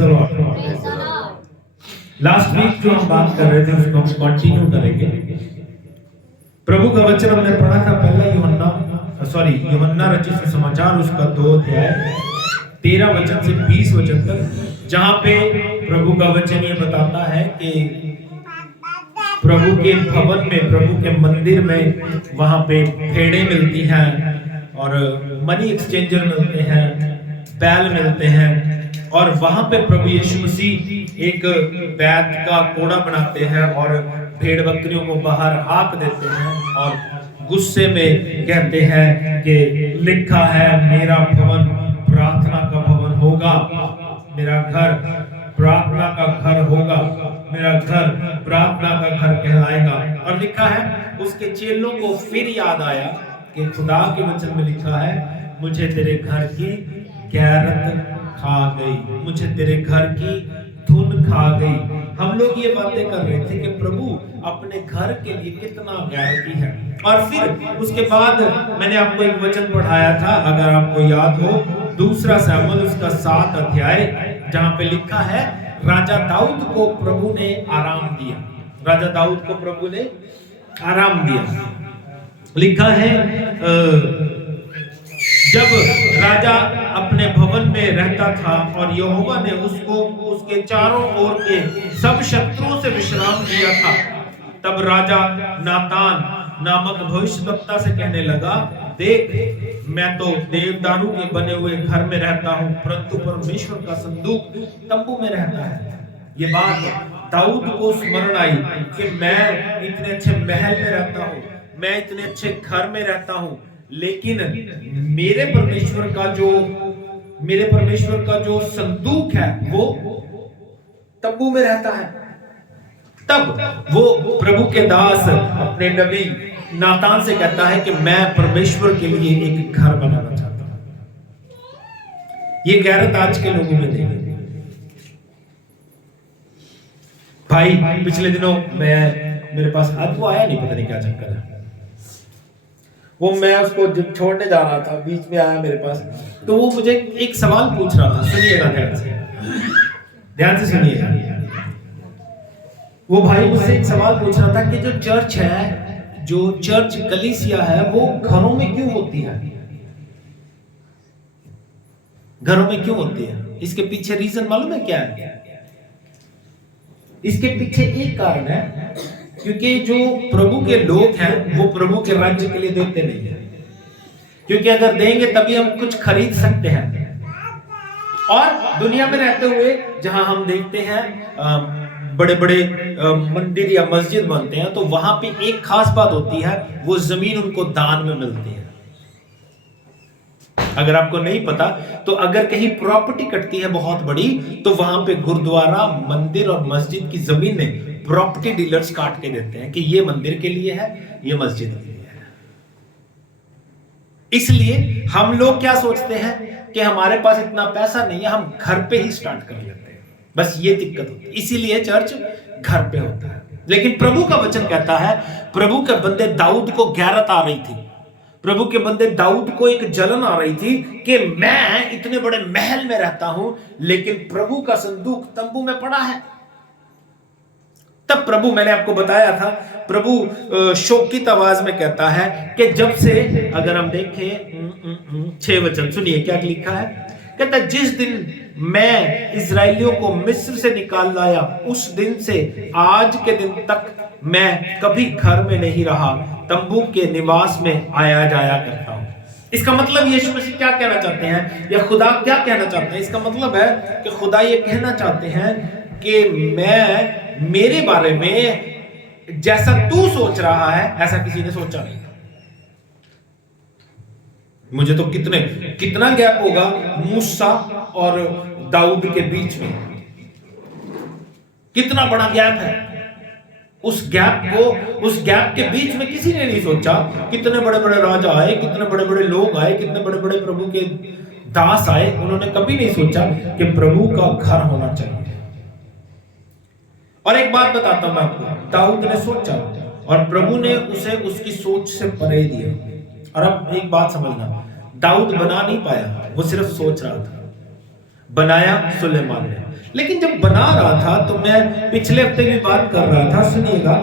Praise the lord. Last week जो हम बात कर रहे थे उसको हम कंटिन्यू करेंगे। प्रभु का वचन हमने पढ़ा था पहला यूहन्ना रचित सुसमाचार उसका 2 अध्याय 13 वचन से 20 वचन तक, जहां पे प्रभु का वचन ये बताता है कि प्रभु के भवन में, प्रभु के मंदिर में वहां पे भेड़ें मिलती हैं और मनी एक्सचेंजर मिलते हैं, बैल मिलते हैं, और वहां पे प्रभु यीशु मसीह एक बैत का कोड़ा बनाते हैं और भेड़ बकरियों को बाहर हाँक देते हैं और गुस्से में कहते हैं कि लिखा है मेरा भवन प्रार्थना का भवन होगा, मेरा घर प्रार्थना का घर होगा, मेरा घर प्रार्थना का घर कहलाएगा। और लिखा है उसके चेलों को फिर याद आया कि खुदा के वचन में लिखा है मुझे तेरे घर की गैरत खा गई, मुझे तेरे घर की धुन खा गई। हम लोग ये बातें कर रहे थे कि प्रभु अपने घर के लिए कितना गैरती है। और फिर उसके बाद मैंने आपको एक वचन पढ़ाया था, अगर आपको याद हो, 2 शमूएल उसका 7 अध्याय, जहां पे लिखा है राजा दाऊद को प्रभु ने आराम दिया, राजा दाऊद को प्रभु ने आराम दिया। लिखा है जब राजा अपने भवन में रहता था और यहोवा ने उसको उसके चारों ओर के सब शत्रुओं से विश्राम दिया था, तब राजा नातान नामक भविष्यवक्ता से कहने लगा, देख मैं तो देवदारू के बने हुए घर में रहता हूं, परंतु परमेश्वर का संदूक तंबू में रहता है। ये बात दाऊद को स्मरण आई कि मैं इतने अच्छे महल में रहता हूं, मैं इतने अच्छे घर में रहता हूं, लेकिन मेरे परमेश्वर का जो संदूक है वो तंबू में रहता है। तब वो प्रभु के दास अपने नबी नातान से कहता है कि मैं परमेश्वर के लिए एक घर बनाना चाहता हूं। ये गैरत आज के लोगों में नहीं है भाई। पिछले दिनों मेरे पास आज वो आया नहीं, पता नहीं क्या चक्कर है, वो मैं उसको जब छोड़ने जा रहा था बीच में आया मेरे पास, तो वो मुझे एक सवाल पूछ रहा था। सुनिएगा ध्यान से सुनिएगा। वो भाई मुझसे एक सवाल पूछ रहा था कि जो चर्च है, जो चर्च कलीसिया है, वो घरों में क्यों होती है? घरों में क्यों होती है? इसके पीछे रीजन मालूम है क्या है? इसके पीछे एक कारण है, क्योंकि जो प्रभु के लोग हैं वो प्रभु के राज्य के लिए देते नहीं है, क्योंकि अगर देंगे तभी हम कुछ खरीद सकते हैं। और दुनिया में रहते हुए जहां हम देखते हैं बड़े बड़े मंदिर या मस्जिद बनते हैं, तो वहां पे एक खास बात होती है, वो जमीन उनको दान में मिलती है। अगर आपको नहीं पता तो अगर कहीं प्रॉपर्टी कटती है बहुत बड़ी, तो वहां पे गुरुद्वारा, मंदिर और मस्जिद की जमीनें प्रॉपर्टी डीलर्स काट के देते हैं कि ये मंदिर के लिए है, ये मस्जिद के लिए है। इसलिए हम लोग क्या सोचते हैं कि हमारे पास इतना पैसा नहीं है, हम घर पे ही स्टार्ट कर लेते हैं। बस ये दिक्कत होती है, इसीलिए चर्च घर पे होता है। लेकिन प्रभु का वचन कहता है, प्रभु के बंदे दाऊद को गैरत आ रही थी, प्रभु के बंदे दाऊद को एक जलन आ रही थी कि मैं इतने बड़े महल में रहता हूं, लेकिन प्रभु का संदूक तंबू में पड़ा है। तब प्रभु, मैंने आपको बताया था, प्रभु शोकित आवाज में कहता है कि जब से, अगर हम देखें 6 वचन सुनिए क्या लिखा है। कहता है जिस दिन मैं इजराइलियों को मिस्र से निकाल लाया, उस दिन से आज के दिन तक मैं कभी घर में नहीं रहा, तंबू के निवास में आया जाया करता हूं। इसका मतलब यीशु मसीह क्या कहना चाहते हैं, या खुदा क्या कहना चाहते हैं? इसका मतलब है कि खुदा ये कहना चाहते हैं कि मैं, मेरे बारे में जैसा तू सोच रहा है ऐसा किसी ने सोचा नहीं। मुझे तो कितना गैप होगा मूसा और दाऊद के बीच में, कितना बड़ा गैप है। उस गैप के बीच में किसी ने नहीं सोचा, कितने बड़े बड़े राजा आए, कितने बड़े बड़े लोग आए, कितने बड़े बड़े प्रभु के दास आए, उन्होंने कभी नहीं सोचा कि प्रभु का घर होना चाहिए। और एक बात बताता हूं मैं आपको, दाऊद ने सोचा और प्रभु ने उसे उसकी सोच से परे दिया। और अब एक बात समझना, दाऊद बना नहीं पाया, वो सिर्फ सोच रहा था। बनाया सुलेमान ने, लेकिन जब बना रहा था तो मैं पिछले हफ्ते भी बात कर रहा था, सुनिएगा,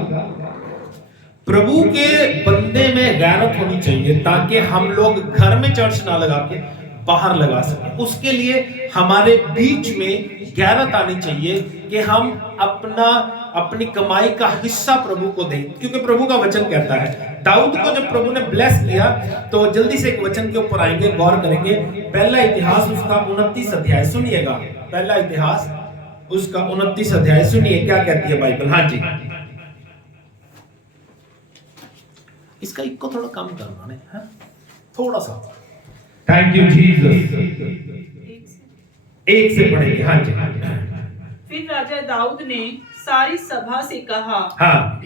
प्रभु के बंदे में गैरत होनी चाहिए ताकि हम लोग घर में चर्च ना लगा के बाहर लगा सके। उसके लिए हमारे बीच में गैरत आनी चाहिए कि हम अपनी कमाई का हिस्सा प्रभु को दें, क्योंकि प्रभु का वचन कहता है, दाऊद को जब प्रभु ने ब्लेस किया तो जल्दी से एक वचन के ऊपर आएंगे, गौर करेंगे। पहला इतिहास उसका 29 अध्याय सुनिएगा, पहला इतिहास उसका 29 अध्याय सुनिए क्या कहती है बाइबल। हाँ जी, इसका इको थोड़ा कम करना है, थोड़ा सा। Thank you Jesus. एक से पढ़ेंगे। हाँ जी। फिर राजा दाऊद ने सारी सभा से कहा, हाँ,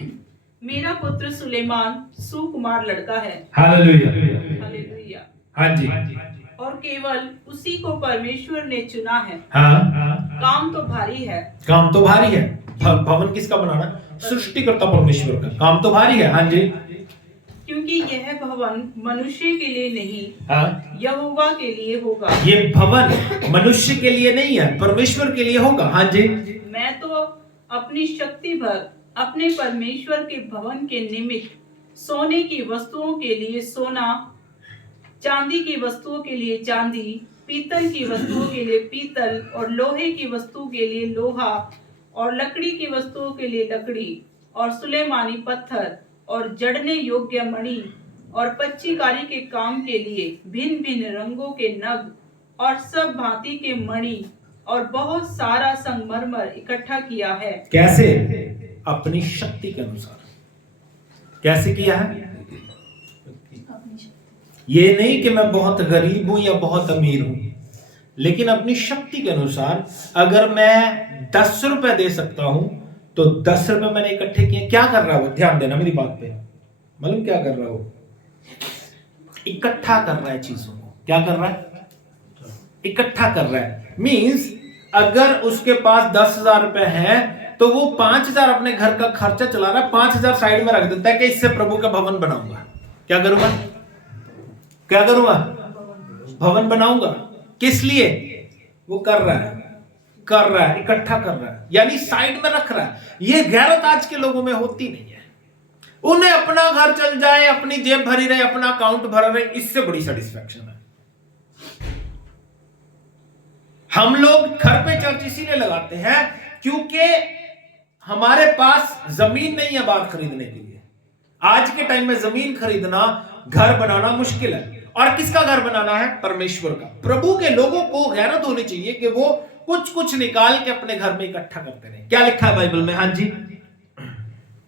मेरा पुत्र सुलेमान सुकुमार लड़का है। Hallelujah, hallelujah. हाँ जी। और केवल उसी को परमेश्वर ने चुना है। हाँ, काम तो भारी है। काम तो भारी है। भवन किसका बनाना? सृष्टिकर्ता परमेश्वर का। काम तो भारी है। हाँ जी। क्योंकि यह भवन मनुष्य के लिए नहीं, हाँ, यहोवा के लिए होगा। ये भवन मनुष्य के लिए नहीं है, परमेश्वर के लिए होगा। हाँ जी। मैं तो अपनी शक्ति भर अपने परमेश्वर के भवन के निमित्त सोने की वस्तुओं के लिए सोना, चांदी की वस्तुओं के लिए चांदी, पीतल की वस्तुओं के लिए पीतल, और लोहे की वस्तु के लिए लोहा, और लकड़ी की वस्तुओं के लिए लकड़ी, और सुलेमानी पत्थर, और जड़ने योग्य मणि, और पच्चीकारी के काम के लिए भिन्न भिन्न रंगों के नग, और सब भांति के मणि, और बहुत सारा संगमरमर इकट्ठा किया है। कैसे? अपनी शक्ति के अनुसार। कैसे किया है? ये नहीं कि मैं बहुत गरीब हूं या बहुत अमीर हूं, लेकिन अपनी शक्ति के अनुसार। अगर मैं 10 रुपए दे सकता हूं तो 10 रुपए मैंने इकट्ठे किए। क्या कर रहा है वो? ध्यान देना मेरी बात पे। मालूम क्या कर रहा है वो? इकट्ठा कर रहा है चीजों को। क्या कर रहा है? इकट्ठा कर रहा है। मींस अगर उसके पास 10,000 रुपए है तो वो 5,000 अपने घर का खर्चा चला रहा है, 5,000 साइड में रख देता है कि इससे प्रभु का भवन बनाऊंगा। क्या करूंगा? क्या करूंगा? भवन बनाऊंगा। किस लिए? वो कर रहा है, इकट्ठा कर रहा है, यानी साइड में रख रहा है। ये गैरत आज के लोगों में होती नहीं है। उन्हें अपना घर चल जाए, अपनी जेब भरी रहे, अपना अकाउंट भरा रहे, इससे बड़ी सेटिस्फैक्शन है। हम लोग घर पे चर्च इसीलिए लगाते हैं क्योंकि हमारे पास जमीन नहीं है बात खरीदने के लिए। आज के टाइम में जमीन खरीदना, घर बनाना मुश्किल है। और किसका घर बनाना है? परमेश्वर का। प्रभु के लोगों को गैरत होनी चाहिए कि वो कुछ कुछ निकाल के अपने घर में इकट्ठा करते रहे। क्या लिखा है बाइबल में? हाँ जी।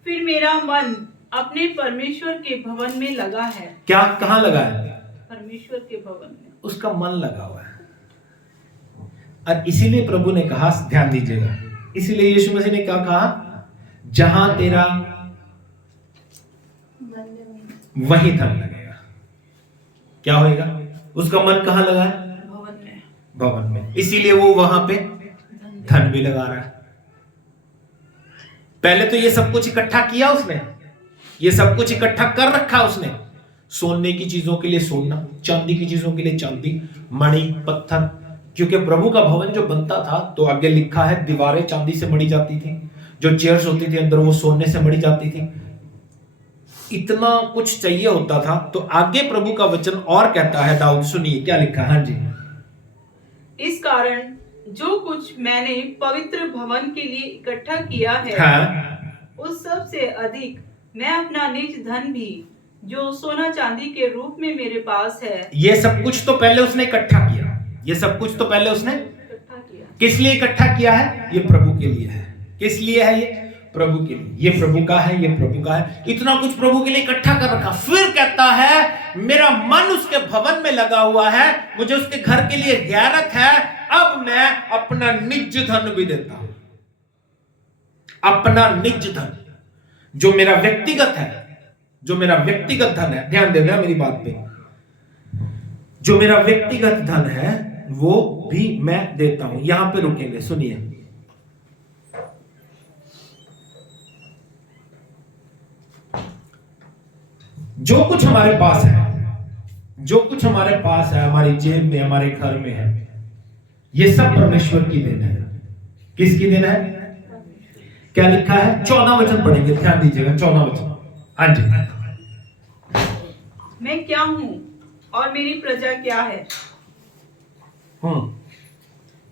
फिर मेरा मन अपने परमेश्वर के भवन में लगा है। क्या? कहां लगा है? परमेश्वर के भवन में उसका मन लगा हुआ है। और इसीलिए प्रभु ने कहा, ध्यान दीजिएगा, इसीलिए यीशु मसीह ने क्या कहा? जहां तेरा वही धन लगेगा। क्या होएगा? उसका मन कहां लगा है? भवन में। इसीलिए वो वहां पे धन भी लगा रहा है। पहले तो ये सब कुछ इकट्ठा किया उसने, ये सब कुछ इकट्ठा कर रखा उसने। सोने की चीजों के लिए सोना, चांदी की चीजों के लिए चांदी, मणि, पत्थर। क्योंकि प्रभु का भवन जो बनता था तो आगे लिखा है दीवारें चांदी से मढ़ी जाती थी, जो चेयर्स होती थी अंदर वो सोने से मढ़ी जाती थी। इतना कुछ चाहिए होता था। तो आगे प्रभु का वचन और कहता है, दाऊद सुनिए क्या लिखा। हाँ जी। इस कारण जो कुछ मैंने पवित्र भवन के लिए इकट्ठा किया है, हाँ, उस सब से अधिक मैं अपना निज धन भी, जो सोना चांदी के रूप में मेरे पास है। ये सब कुछ तो पहले उसने इकट्ठा किया। ये सब कुछ तो पहले उसने इकट्ठा किया। किस लिए इकट्ठा किया है? ये प्रभु के लिए है। किस लिए है? ये प्रभु के लिए। ये प्रभु का है, ये प्रभु का है। इतना कुछ प्रभु के लिए इकट्ठा कर रखा। फिर कहता है मेरा मन उसके भवन में लगा हुआ है, मुझे उसके घर के लिए गैरत है। अब मैं अपना निज धन भी देता हूं। अपना निज धन जो मेरा व्यक्तिगत है, जो मेरा व्यक्तिगत धन है, ध्यान देना मेरी बात पे, जो मेरा व्यक्तिगत धन है वो भी मैं देता हूं। यहां पे रुकेंगे, सुनिए। जो कुछ हमारे पास है, जो कुछ हमारे पास है, हमारी जेब में, हमारे घर में है, ये सब परमेश्वर की देन है। किसकी देन है? क्या लिखा है? 14 वचन पढ़ेंगे, ध्यान दीजिएगा 14 वचन। हाँ जी। मैं क्या हूँ और मेरी प्रजा क्या है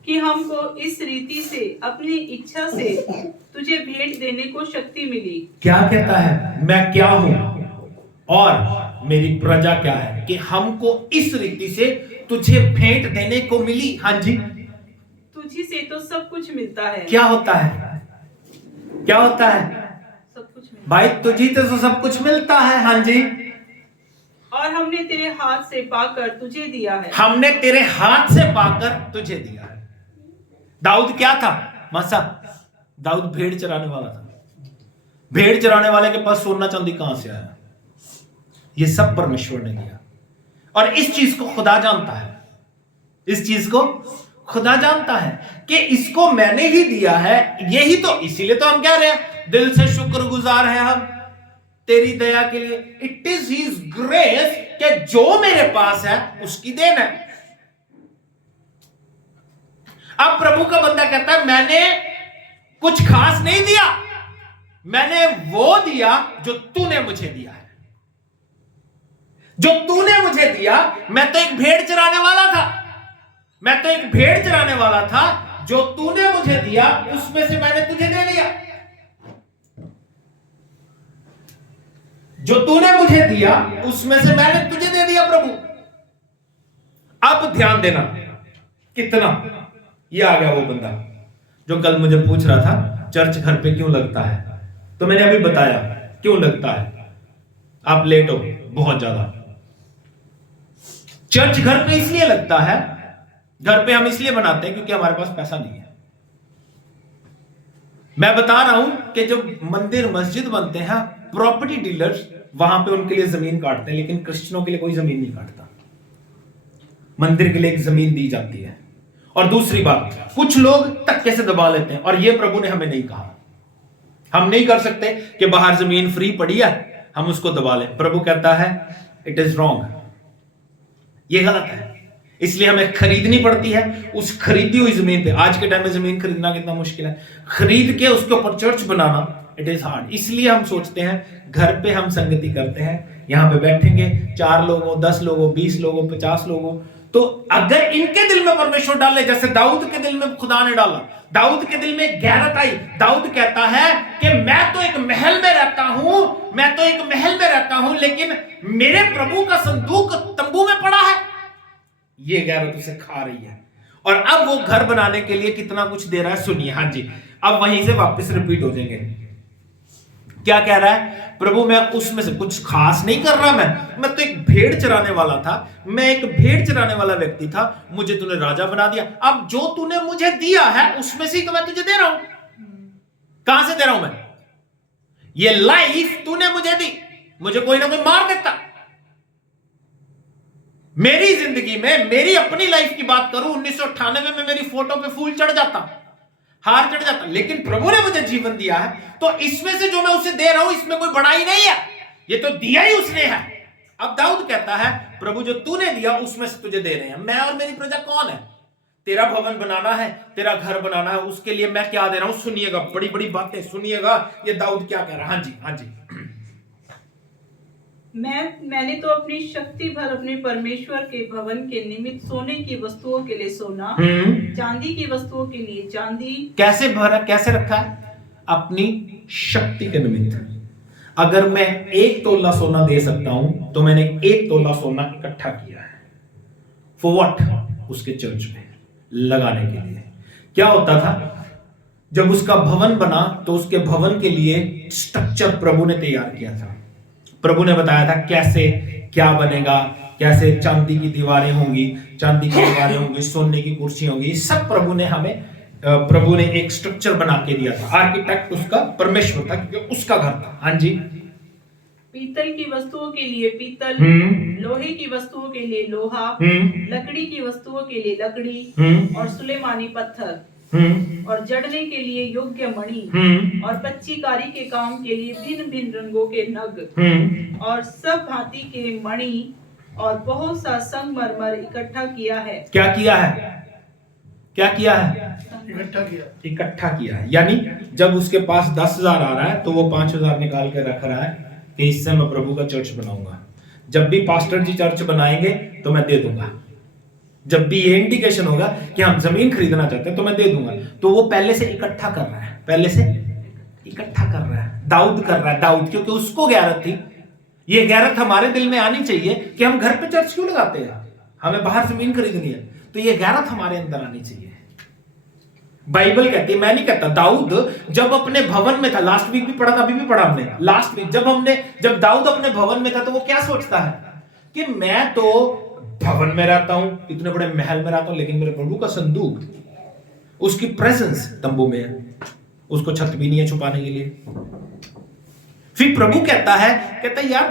कि हमको इस रीति से अपनी इच्छा से तुझे भेंट देने को शक्ति मिली। क्या कहता है? मैं क्या हूं और मेरी प्रजा क्या है कि हमको इस रीति से तुझे भेंट देने को मिली। हाँ जी। तुझी से तो सब कुछ मिलता है। क्या होता है? क्या होता है? सब कुछ मिलता भाई तुझी से तो सब कुछ मिलता है। हाँ जी। और हमने तेरे हाथ से पाकर तुझे दिया है। हमने तेरे हाथ से पाकर तुझे दिया है। दाऊद क्या था? मासा, दाऊद भेड़ चराने वाला था। भेड़ चराने वाले के पास सोना चांदी कहां से आया? ये सब परमेश्वर ने दिया। और इस चीज को खुदा जानता है। इस चीज को खुदा जानता है कि इसको मैंने ही दिया है। यही तो, इसीलिए तो हम कह रहे हैं दिल से शुक्रगुजार हैं हम तेरी दया के लिए। इट इज हिज ग्रेस कि जो मेरे पास है उसकी देन है। अब प्रभु का बंदा कहता है मैंने कुछ खास नहीं दिया, मैंने वो दिया जो तूने मुझे दिया है। जो तूने मुझे दिया, मैं तो एक भेड़ चराने वाला था। मैं तो एक भेड़ चराने वाला था। जो तूने मुझे दिया उसमें से मैंने तुझे दे दिया। जो तूने मुझे दिया उसमें से मैंने तुझे दे दिया प्रभु। अब ध्यान देना कितना, ये आ गया वो बंदा जो कल मुझे पूछ रहा था चर्च घर पे क्यों लगता है। तो मैंने अभी बताया क्यों लगता है। आप लेट हो बहुत ज्यादा। चर्च घर पे इसलिए लगता है, घर पे हम इसलिए बनाते हैं क्योंकि हमारे पास पैसा नहीं है। मैं बता रहा हूं कि जो मंदिर मस्जिद बनते हैं, प्रॉपर्टी डीलर्स वहां पे उनके लिए जमीन काटते हैं, लेकिन क्रिश्चियनों के लिए कोई जमीन नहीं काटता। मंदिर के लिए एक जमीन दी जाती है। और दूसरी बात, कुछ लोग धक्के से दबा लेते हैं, और ये प्रभु ने हमें नहीं कहा। हम नहीं कर सकते कि बाहर जमीन फ्री पड़ी है हम उसको दबा लें। प्रभु कहता है इट इज रॉन्ग, ये गलत है। इसलिए हमें खरीदनी पड़ती है उस खरीदी हुई जमीन पे। आज के टाइम में जमीन खरीदना कितना मुश्किल है। खरीद के उसके ऊपर church banana it is hard. इसलिए हम सोचते हैं घर पे हम संगति करते हैं, यहां पे बैठेंगे 4 लोगों 10 लोगों 20 लोगों 50 लोगों। तो अगर इनके दिल में परमेश्वर डाले, जैसे दाऊद के दिल में खुदा ने डाला, दाऊद के दिल में गैरत आई। दाऊद कहता है कि मैं तो एक महल में रहता हूं, मैं तो एक महल में रहता हूं, लेकिन मेरे प्रभु का संदूक तंबू में पड़ा है। ये गैरत उसे खा रही है। और अब वो घर बनाने के लिए कितना कुछ दे रहा है, सुनिए। हाँ जी, अब वहीं से वापस रिपीट हो जाएंगे। क्या कह रहा है प्रभु? मैं उसमें से कुछ खास नहीं कर रहा। मैं तो एक भेड़ चराने वाला था। मैं एक भेड़ चराने वाला व्यक्ति था, मुझे तूने राजा बना दिया। अब जो तूने मुझे दिया है उसमें से ही तो मैं तुझे दे रहा हूं। कहां से दे रहा हूं मैं? ये लाइफ तूने मुझे दी, मुझे कोई ना कोई मार देता। मेरी जिंदगी में, मेरी अपनी लाइफ की बात करूं, 1998 में मेरी फोटो पे फूल चढ़ जाता, हार चढ़ जाता, लेकिन प्रभु ने मुझे जीवन दिया है, तो इसमें से जो मैं उसे दे रहा हूं इसमें कोई बड़ाई नहीं है, ये तो दिया ही उसने है। अब दाऊद कहता है प्रभु जो तूने दिया उसमें से तुझे दे रहे हैं। मैं और मेरी प्रजा कौन है? तेरा भवन बनाना है, तेरा घर बनाना है, उसके लिए मैं क्या दे रहा हूं? सुनिएगा, बड़ी बड़ी बातें सुनिएगा, ये दाऊद क्या कह रहा है। हाँ जी, हाँ जी। मैंने तो अपनी शक्ति भर अपने परमेश्वर के भवन के निमित्त सोने की वस्तुओं के लिए सोना, चांदी की वस्तुओं के लिए चांदी। कैसे भरा, कैसे रखा है? अपनी शक्ति के निमित्त। अगर मैं 1 तोला सोना दे सकता हूं तो मैंने 1 तोला सोना इकट्ठा किया है। For what? उसके चर्च में लगाने के लिए। क्या होता था जब उसका भवन बना तो उसके भवन के लिए स्ट्रक्चर प्रभु ने तैयार किया था। प्रभु ने बताया था कैसे क्या बनेगा, कैसे चांदी की दीवारें होंगी, चांदी की दीवारें होंगी, सोने की कुर्सी होंगी। सब प्रभु ने एक स्ट्रक्चर बना के दिया था। आर्किटेक्ट उसका परमेश्वर था क्योंकि उसका घर था। हाँ जी। पीतल की वस्तुओं के लिए पीतल, लोहे की वस्तुओं के लिए लोहा, लकड़ी की वस्तुओं के लिए लकड़ी, और सुलेमानी पत्थर, और जड़ने के लिए योग्य मणि, और पच्चीकारी के काम के लिए भिन्न भिन्न रंगों के नग, और सब भांति के मणि, और बहुत सा संगमरमर इकट्ठा किया है। क्या किया है? क्या किया है? इकट्ठा किया है। यानी जब उसके पास 10,000 आ रहा है तो वो 5,000 निकाल के रख रहा है कि इससे मैं प्रभु का चर्च बनाऊंगा, जब भी पास्टर जी चर्च बनाएंगे तो मैं दे दूंगा, जब भी ये इंडिकेशन होगा कि हम जमीन खरीदना चाहते हैं तो मैं दे दूंगा। तो वो पहले से इकट्ठा कर रहा है, पहले से इकट्ठा कर रहा है। दाऊद कर रहा है, दाऊद, क्योंकि उसको गैरत थी। ये गैरत हमारे दिल में आनी चाहिए कि हम घर पे चर्च क्यों लगाते हैं, हमें बाहर जमीन खरीदनी है, तो ये गैरत हमारे अंदर आनी चाहिए। बाइबल कहती है, मैं नहीं कहता, दाऊद जब अपने भवन में था, लास्ट वीक भी पढ़ा था, अभी भी पढ़ा हमने लास्ट वीक, जब दाऊद अपने भवन में था तो वो क्या सोचता है कि मैं तो भवन में रहता हूं, इतने बड़े महल में रहता हूं, लेकिन मेरे प्रभु का संदूक, उसकी प्रेजेंस तंबू में है, उसको छत भी नहीं है छुपाने के लिए। फिर प्रभु कहता है यार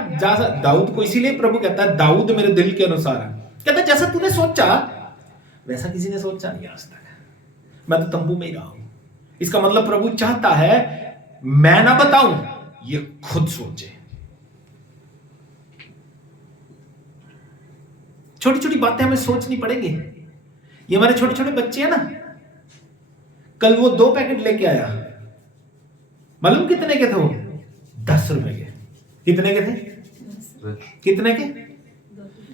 दाऊद को, इसीलिए प्रभु कहता है दाऊद मेरे दिल के अनुसार है। कहता है जैसा तूने सोचा वैसा किसी ने सोचा नहीं आज तक, मैं तो तंबू में ही रहा हूं। इसका मतलब प्रभु चाहता है मैं ना बताऊं, ये खुद सोचे। छोटी छोटी बातें हमें सोचनी पड़ेंगी। ये हमारे छोटे छोटे बच्चे हैं ना, कल वो 2 पैकेट लेके आया, मालूम कितने के थे वो? 10 रुपए के। कितने के थे? कितने के?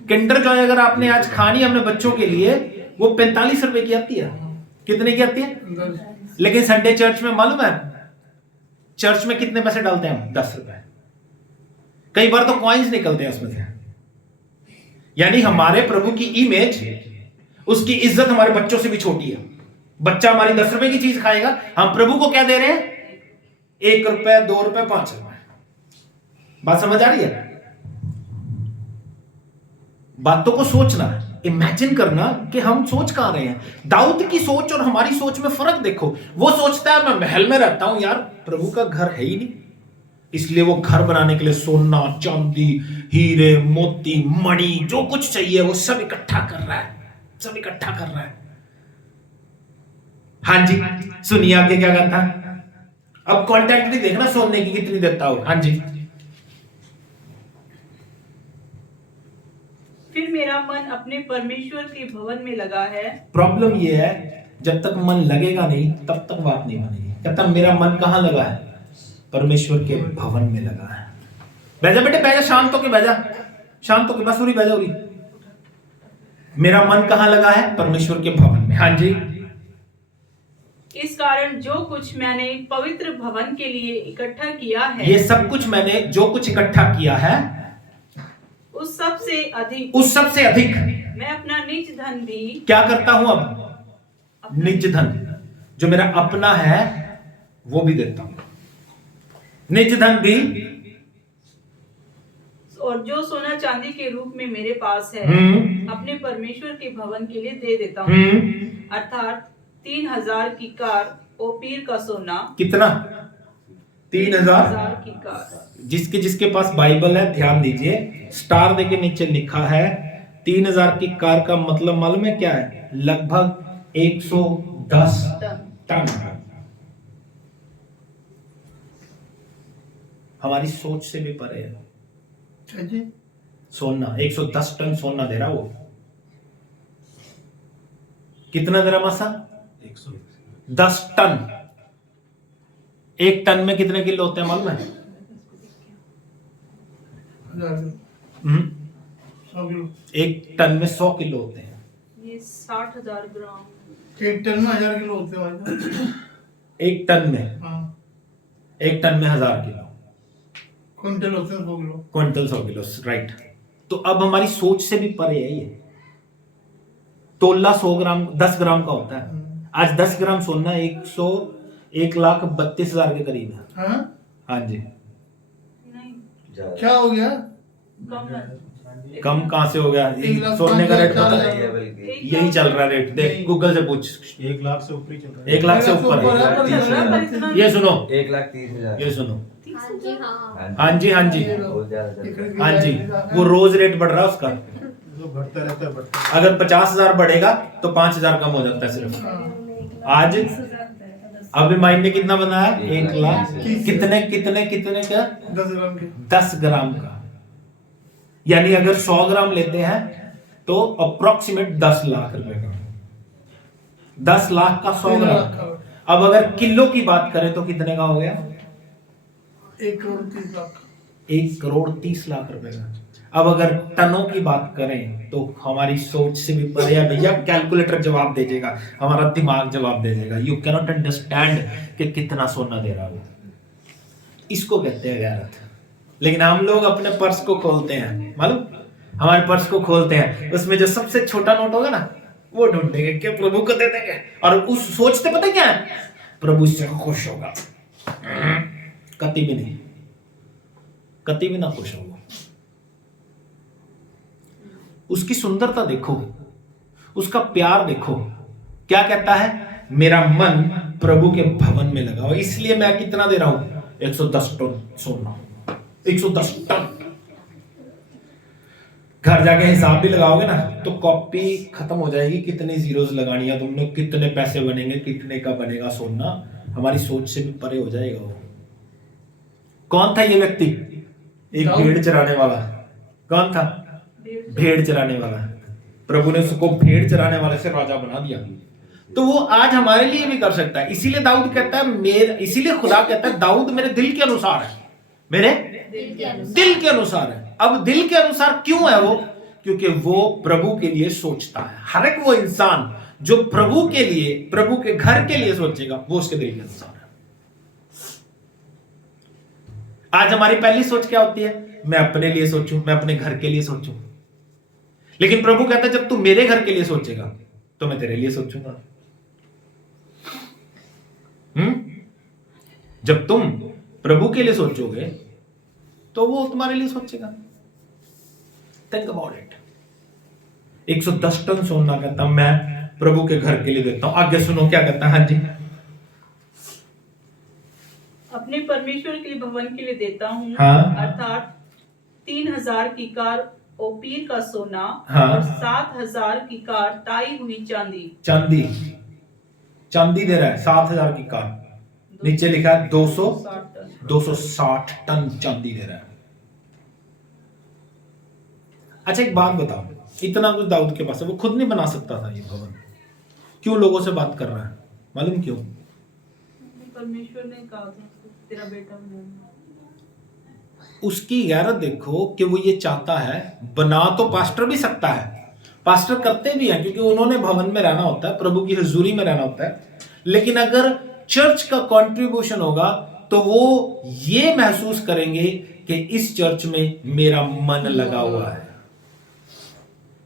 किंडर जॉय अगर आपने आज खानी अपने बच्चों के लिए, वो 45 रुपए की आती है। कितने की आती है? लेकिन संडे चर्च में मालूम है चर्च में कितने पैसे डालते हैं हम? 10 रुपए। कई बार तो कॉइन्स निकलते हैं उसमें से। यानी हमारे प्रभु की इमेज, उसकी इज्जत हमारे बच्चों से भी छोटी है। बच्चा हमारी 10 रुपए की चीज खाएगा, हम प्रभु को क्या दे रहे हैं? 1 रुपए, 2 रुपए, 5 रुपए। बात समझ आ रही है? बातों को सोचना, इमेजिन करना कि हम सोच कहां रहे हैं। दाऊद की सोच और हमारी सोच में फर्क देखो। वो सोचता है मैं महल में रहता हूं, यार प्रभु का घर है ही नहीं, इसलिए वो घर बनाने के लिए सोना, चांदी, हीरे, मोती, मणि, जो कुछ चाहिए वो सब इकट्ठा कर रहा है, सब इकट्ठा कर रहा है। हाँ जी, सुनिए आगे क्या कहता है। अब कॉन्टेक्ट भी देखना सोने की कितनी देता हो। हाँ जी, फिर मेरा मन अपने परमेश्वर के भवन में लगा है। प्रॉब्लम ये है, जब तक मन लगेगा नहीं तब तक बात नहीं बनेगी। कहता मेरा मन कहां लगा है? परमेश्वर के भवन में लगा है। बैजा बेटे, बैजा, शांत होके बैजा, शांत होके, बस उरी बैजा उरी। मेरा मन कहां लगा है? परमेश्वर के भवन में। हाँ जी, इस कारण जो कुछ मैंने पवित्र भवन के लिए इकट्ठा किया है, ये सब कुछ मैंने जो कुछ इकट्ठा किया है, उस सब से अधिक मैं अपना निज धन भी क्या करता हूं? अब निज धन जो मेरा अपना है वो भी देता हूं, निज धन भी, और जो सोना चांदी के रूप में मेरे पास है अपने परमेश्वर के भवन के लिए दे देता हूँ। अर्थात 3,000 की कार ओपीर का सोना। कितना? 3,000 की कार। जिसके पास बाइबल है ध्यान दीजिए, स्टार देके नीचे लिखा है 3,000 की कार का मतलब मालूम है क्या है? लगभग 110 टन। हमारी सोच से भी परे है सोना। 110 टन सोना दे रहा वो। कितना दे रहा मासा? 110 टन। 1 टन में कितने किलो होते हैं मालूम है? 1 टन में 100 किलो होते हैं। ये 60,000 ग्राम। 1 टन में 1,000 किलो होते हैं। 1 टन में 1,000 किलो। क्विंटल होते हैं 100 किलो। Quintal 100 kilo, right. तो अब हमारी सोच से भी परे है ये। तोला 100 ग्राम 10 ग्राम का होता है। आज 10 ग्राम सोना 1,32,000 के करीब है। हाँ जी। नहीं, क्या हो गया? कम कहां से हो गया? सोने का रेट पता है, यही चल रहा है रेट। देख गूगल से पूछ, 1 लाख से ऊपर ही चल रहा है। 1 लाख से ऊपर है। ये सुनो, 1,30,000। ये सुनो। हाँ जी, हाँ जी, बहुत ज्यादा। हाँ जी, वो रोज रेट बढ़ रहा है उसका। जो बढ़ता रहता है बढ़ता है। अगर 50,000 बढ़ेगा तो 5,000 कम हो जाता है सिर्फ। आज अभी माइंड में कितना बना है? 1 लाख। कितने का? 10 ग्राम के। 10 ग्राम का। यानी अगर 100 ग्राम लेते हैं तो अप्रोक्सीमेट 10 लाख रुपए का। 10 लाख का 100 3 लाख ग्राम। का। अब अगर किलो की बात करें तो कितने का हो गया? 1,30,00,000। 1,30,00,000 रुपए का। अब अगर टनों की बात करें तो हमारी सोच से भी परे है भैया। कैलकुलेटर जवाब दे देगा, हमारा दिमाग जवाब दे देगा। यू कैन नॉट अंडरस्टैंड कि कितना सोना दे रहा है वो। इसको कहते हैं गैरत। लेकिन हम लोग अपने पर्स को खोलते हैं, मालूम, हमारे पर्स को खोलते हैं, उसमें जो सबसे छोटा नोट होगा ना वो ढूंढेंगे कि प्रभु को दे देंगे। और उस सोचते पता क्या है, प्रभु इससे खुश होगा। कति भी नहीं, कति भी ना खुश होगा। उसकी सुंदरता देखो, उसका प्यार देखो। क्या कहता है? मेरा मन प्रभु के भवन में लगा हो, इसलिए मैं कितना दे रहा हूं? 110 टन सोना। 110 टन। घर जाके हिसाब भी लगाओगे ना तो कॉपी खत्म हो जाएगी। कितने जीरोस लगानी है तुमने, कितने पैसे बनेंगे, कितने का बनेगा सोना। हमारी सोच से भी परे हो जाएगा वो। कौन था ये व्यक्ति? एक भेड़ चराने वाला। कौन था? भेड़ चराने वाला। प्रभु ने उसको भेड़ चराने वाले से राजा बना दिया। तो वो आज हमारे लिए भी कर सकता है। इसीलिए दाऊद कहता है इसीलिए खुदा कहता है दाऊद मेरे दिल के अनुसार है, मेरे दिल के अनुसार है। अब दिल के अनुसार क्यों है वो? क्योंकि वो प्रभु के लिए सोचता है। हर एक वो इंसान जो प्रभु के लिए, प्रभु के घर के लिए सोचेगा, वो उसके दिल के अनुसार है। आज हमारी पहली सोच क्या होती है? मैं अपने लिए सोचूं, मैं अपने घर के लिए सोचूं। लेकिन प्रभु कहता है जब तू मेरे घर के लिए सोचेगा तो मैं तेरे लिए सोचूंगा। जब तुम प्रभु के लिए सोचोगे तो वो तुम्हारे लिए सोचेगा। Think about it. 110 टन सोना कहता मैं प्रभु के घर के लिए देता हूं। आगे सुनो क्या कहता है। हाँ जी। अपने परमेश्वर के लिए भवन के लिए देता हूँ। हाँ। अर्थात 3,000 की कार ओपीर का सोना। हाँ। और 7,000 की कार ताई हुई चांदी। चांदी, चांदी दे रहा है 7,000 की कार। नीचे लिखा है 260 टन चांदी दे रहा है। अच्छा एक बात बताओ, इतना कुछ दाऊद के पास है, वो खुद नहीं बना सकता था ये भवन? क्यों लोगों से बात कर रहा है? मालूम क्यों? परमेश्वर ने कहा था तेरा बेटा बनाऊंगा। उसकी गैरत देखो कि वो ये चाहता है। बना तो पास्टर भी सकता है, पास्टर करते भी हैं क्योंकि उन्होंने भवन में रहना होता है, प्रभु की हुजूरी में रहना होता है। लेकिन अगर चर्च का कंट्रीब्यूशन होगा तो वो ये महसूस करेंगे कि इस चर्च में मेरा मन लगा हुआ है।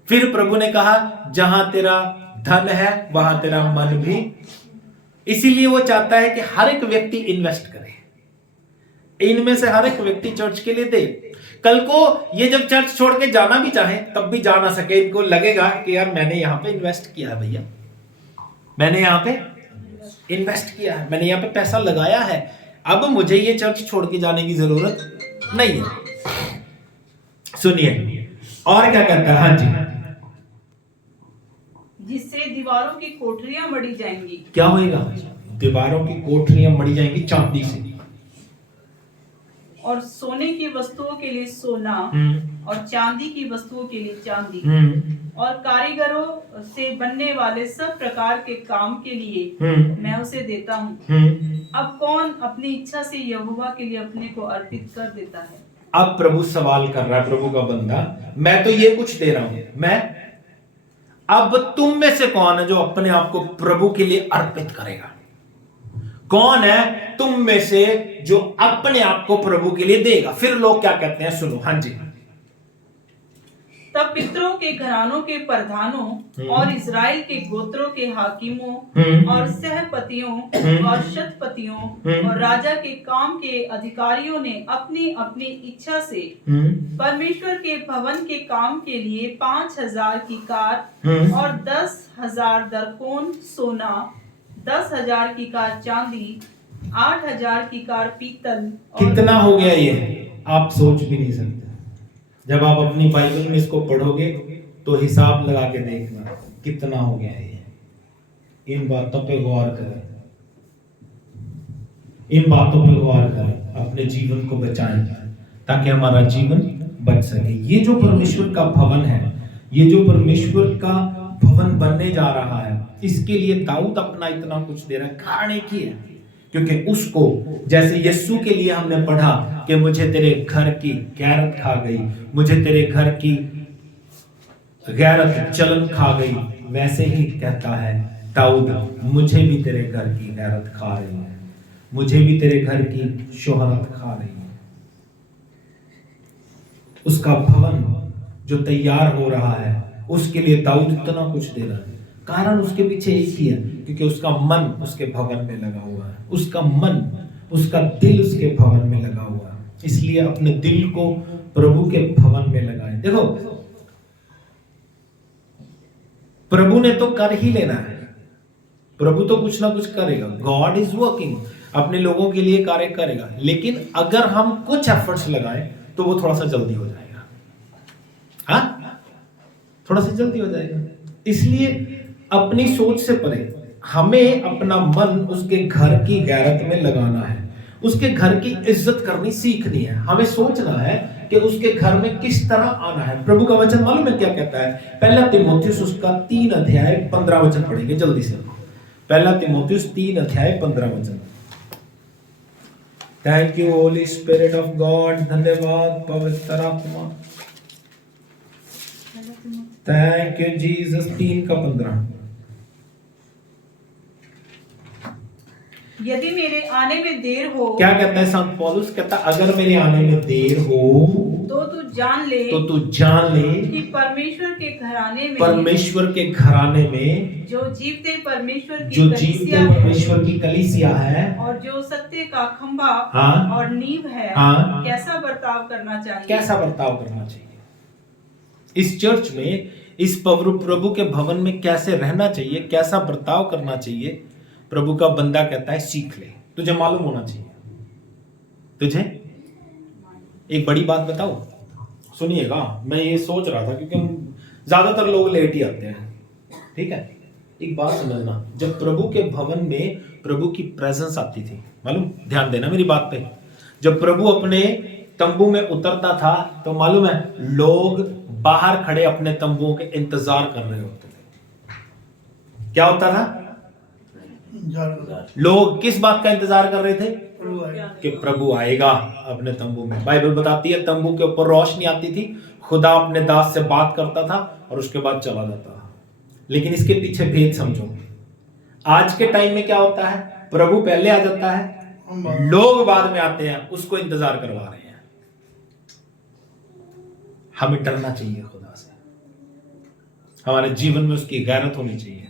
फिर प्रभु ने कहा जहां तेरा धन है वहां तेरा मन भी। इसीलिए वो चाहता है कि हर एक व्यक्ति इन्वेस्ट करे, इनमें से हर एक व्यक्ति चर्च के लिए दे। कल को ये जब चर्च छोड़ के जाना भी चाहे तब भी जा ना सके। इनको लगेगा कि यार मैंने यहां पे इन्वेस्ट किया है, भैया मैंने यहां पे इन्वेस्ट किया है, मैंने यहां पे पैसा लगाया है, अब मुझे ये चर्च छोड़ के जाने की जरूरत नहीं है। सुनिए और क्या कहता है। हाँ जी। जिससे दीवारों की कोठरियां मढ़ी जाएंगी। क्या होएगा? दीवारों की कोठरियां मढ़ी जाएंगी चांदी से। और सोने की वस्तुओं के लिए सोना और चांदी की वस्तुओं के लिए चांदी और कारीगरों से बनने वाले सब प्रकार के काम के लिए मैं उसे देता हूँ। अब कौन अपनी इच्छा से यहोवा के लिए अपने को अर्पित कर देता है? अब प्रभु सवाल कर रहा है, प्रभु का बंदा, मैं तो ये कुछ दे रहा हूं, मैं अब तुम में से कौन है जो अपने आप को प्रभु के लिए अर्पित करेगा? कौन है तुम में से जो अपने आप को प्रभु के लिए देगा? फिर लोग क्या कहते हैं, सुनो। हाँ जी। तब पितरों के घरानों के प्रधानों और इजराइल के गोत्रों के हाकिमों और सहपतियों और शतपतियों और राजा के काम के अधिकारियों ने अपनी अपनी इच्छा से परमेश्वर के भवन के काम के लिए 5,000 की कार और 10,000 दरकोन सोना, 10,000 की कार चांदी, 8,000 की कार पीतल। कितना हो गया ये आप सोच भी नहीं सकते। जब आप अपनी बाइबल में इसको पढ़ोगे तो हिसाब लगा के देखना कितना हो गया ये। इन बातों पे गौर करें, इन बातों पे गौर करें, अपने जीवन को बचाएं ताकि हमारा जीवन बच सके। ये जो परमेश्वर का भवन है, ये जो परमेश्वर का भवन बनने जा रहा है, इसके लिए दाऊद अपना इतना कुछ दे रहा है। कारण एक ही है, क्योंकि उसको, जैसे यीशु के लिए हमने पढ़ा कि मुझे तेरे घर की गैरत खा गई, मुझे तेरे घर की गैरत चलन खा गई, वैसे ही कहता है दाऊद, मुझे भी तेरे घर की गैरत खा रही है, मुझे भी तेरे घर की शोहरत खा रही है। उसका भवन जो तैयार हो रहा है, उसके लिए दाऊद इतना कुछ दे रहा है। कारण उसके पीछे एक ही है, क्योंकि उसका मन उसके भवन में लगा हुआ है, उसका मन, उसका दिल उसके भवन में लगा हुआ है। इसलिए अपने दिल को प्रभु के भवन में लगाएं। देखो, प्रभु ने तो कर ही लेना है, प्रभु तो कुछ ना कुछ करेगा। गॉड इज वर्किंग, अपने लोगों के लिए कार्य करेगा, लेकिन अगर हम कुछ एफर्ट्स लगाएं तो वो थोड़ा सा जल्दी हो जाएगा। हाँ, थोड़ा सा जल्दी हो जाएगा। इसलिए अपनी सोच से परे हमें अपना मन उसके घर की गैरत में लगाना है, उसके घर की इज्जत करनी सीखनी है। हमें सोचना है कि उसके घर में किस तरह आना है। प्रभु का वचन मालूम है क्या कहता है? पहला तीमुथियुस उसका 3 अध्याय 15 वचन पढ़ेंगे जल्दी से। पहला तीमुथियुस 3 अध्याय 15 वचन। Thank you Holi spirit of God, धन्यवाद पवित्र आत्मा, थैंक यू जीसस। 3 का 15। यदि मेरे आने में देर हो, क्या कहता है संत पौलुस? कहता अगर मेरे आने में देर हो तो तू जान ले कि परमेश्वर के घराने में, परमेश्वर के घराने में जो जीवते परमेश्वर की कलीसिया है और जो सत्य का खंभा हाँ, और नींव है, हाँ, कैसा बर्ताव करना चाहिए। कैसा बर्ताव करना चाहिए इस चर्च में, इस प्रभु के भवन में कैसे रहना चाहिए, कैसा बर्ताव करना चाहिए। प्रभु का बंदा कहता है सीख ले, तुझे मालूम होना चाहिए। तुझे एक बड़ी बात बताओ, सुनिएगा। मैं ये सोच रहा था, क्योंकि ज्यादातर लोग लेट ही आते हैं, ठीक है। एक बात समझना, जब प्रभु के भवन में प्रभु की प्रेजेंस आती थी, मालूम, ध्यान देना मेरी बात पे, जब प्रभु अपने तंबू में उतरता था तो मालूम है लोग बाहर खड़े अपने तंबुओं के इंतजार कर रहे होते थे। क्या होता था? लोग किस बात का इंतजार कर रहे थे? कि प्रभु आएगा अपने तंबू में। बाइबल बताती है तंबू के ऊपर रोशनी आती थी, खुदा अपने दास से बात करता था और उसके बाद चला जाता था। लेकिन इसके पीछे भेद समझो। आज के टाइम में क्या होता है? प्रभु पहले आ जाता है, लोग बाद में आते हैं, उसको इंतजार करवा रहे हैं। हमें डरना चाहिए खुदा से, हमारे जीवन में उसकी गैरत होनी चाहिए।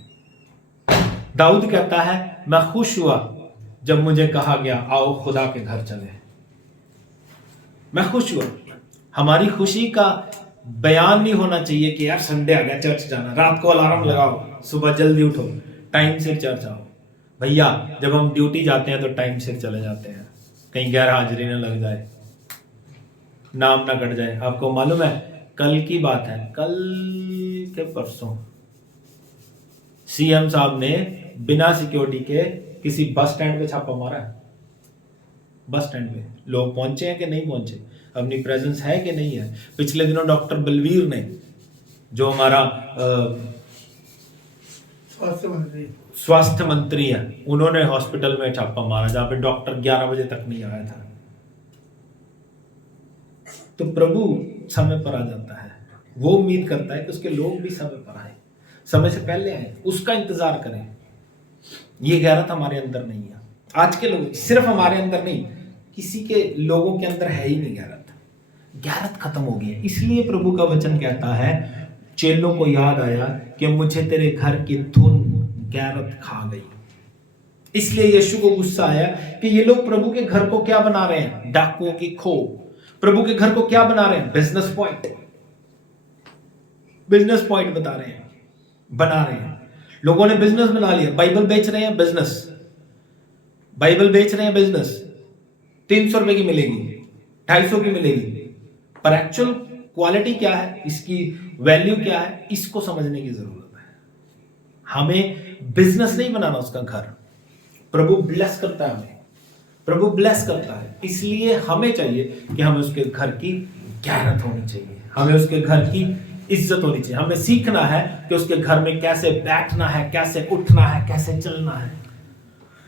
दाऊद कहता है मैं खुश हुआ जब मुझे कहा गया आओ खुदा के घर चले। मैं खुश हुआ। हमारी खुशी का बयान नहीं होना चाहिए कि यार संडे आ गया चर्च जाना, रात को अलार्म लगाओ, सुबह जल्दी उठो, टाइम से चर्च आओ। भैया जब हम ड्यूटी जाते हैं तो टाइम से चले जाते हैं, कहीं गैर हाजिरी ना लग जाए, नाम ना कट जाए। आपको मालूम है कल की बात है, कल के परसों सीएम साहब ने बिना सिक्योरिटी के किसी बस स्टैंड पे छापा मारा है। बस स्टैंड पे लोग पहुंचे हैं कि नहीं पहुंचे, अपनी प्रेजेंस है कि नहीं है। पिछले दिनों डॉक्टर बलवीर ने, जो हमारा स्वास्थ्य मंत्री है, उन्होंने हॉस्पिटल में छापा मारा जहां पे डॉक्टर 11 बजे तक नहीं आया था। तो प्रभु समय पर आ जाता है, वो उम्मीद करता है कि उसके लोग भी समय पर आए, समय से पहले आए, उसका इंतजार करें। ये गैरत हमारे अंदर नहीं है। आज के लोग, सिर्फ हमारे अंदर नहीं, किसी के लोगों के अंदर है ही नहीं गैरत। गैरत खत्म हो गई है। इसलिए प्रभु का वचन कहता है, चेलों को याद आया कि मुझे तेरे घर की धुन गैरत खा गई। इसलिए यीशु को गुस्सा आया कि ये लोग प्रभु के घर को क्या बना रहे हैं? डाकुओं की खो। प्रभु के घर को क्या बना रहे हैं? Business point. बिजनेस पॉइंट बता रहे हैं, बना रहे हैं। लोगों ने बिजनेस बना लिया, बाइबल बेच रहे हैं, बिजनेस, बाइबल बेच रहे हैं, बिजनेस। 300 रुपए की मिलेगी, 250 की मिलेगी, पर एक्चुअल क्वालिटी क्या है, इसकी वैल्यू क्या है, इसको समझने की जरूरत है। हमें बिजनेस नहीं बनाना उसका घर। प्रभु ब्लेस करता है हमें, प्रभु ब्लेस करता है। इसलिए हमें चाहिए कि हमें उसके घर की गैरत होनी चाहिए, हमें उसके घर की इज्जत होनी चाहिए। हमें सीखना है कि उसके घर में कैसे बैठना है, कैसे उठना है, कैसे चलना है।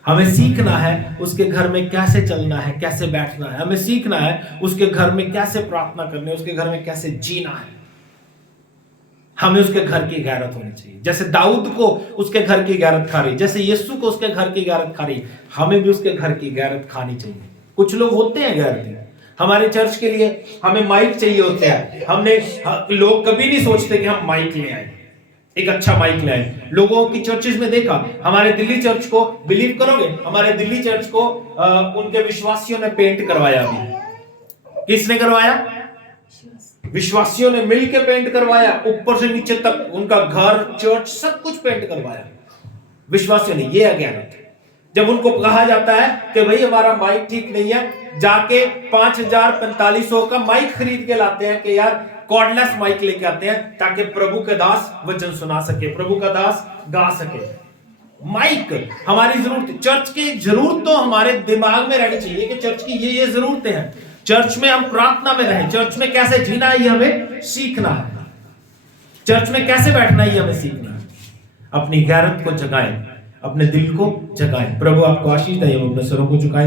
हमें सीखना है उसके घर में कैसे चलना है, कैसे बैठना है। हमें सीखना है उसके घर में कैसे प्रार्थना करनी है, उसके घर में कैसे जीना है। हमें उसके घर की गैरत होनी चाहिए। जैसे दाऊद को उसके घर की गैरत खा रही, जैसे यीशु को उसके घर की गैरत खा रही, हमें भी उसके घर की गैरत खानी चाहिए। कुछ लोग होते हैं गैरती, हमारे चर्च के लिए हमें माइक चाहिए होता है। लोग कभी नहीं सोचते कि हम माइक ले आए, एक अच्छा माइक ले आए। लोगों की चर्चेस में देखा, हमारे दिल्ली चर्च को, बिलीव करोगे, हमारे दिल्ली चर्च को उनके विश्वासियों ने पेंट करवाया। अभी किसने करवाया? विश्वासियों ने मिलकर पेंट करवाया, ऊपर से नीचे तक उनका घर, चर्च, सब कुछ पेंट करवाया विश्वासियों ने। ये अज्ञानत है। जब उनको कहा जाता है कि भाई हमारा माइक ठीक नहीं है, जाके 5,000-4500 का माइक खरीद के लाते हैं कि यार कॉर्डलेस माइक लेके आते हैं ताकि प्रभु के दास वचन सुना सके, प्रभु का दास गा सके। माइक हमारी जरूरत, चर्च की जरूरत तो हमारे दिमाग में रहनी चाहिए कि चर्च की ये जरूरतें हैं। चर्च में हम प्रार्थना में रहें, चर्च में कैसे जीना है ये हमें सीखना है, चर्च में कैसे बैठना है ये हमें सीखना है। अपनी गैरत को जगाएं, अपने दिल को जगाएं। प्रभु आपको आशीष दे। हम अपने सरों को झुकाएं।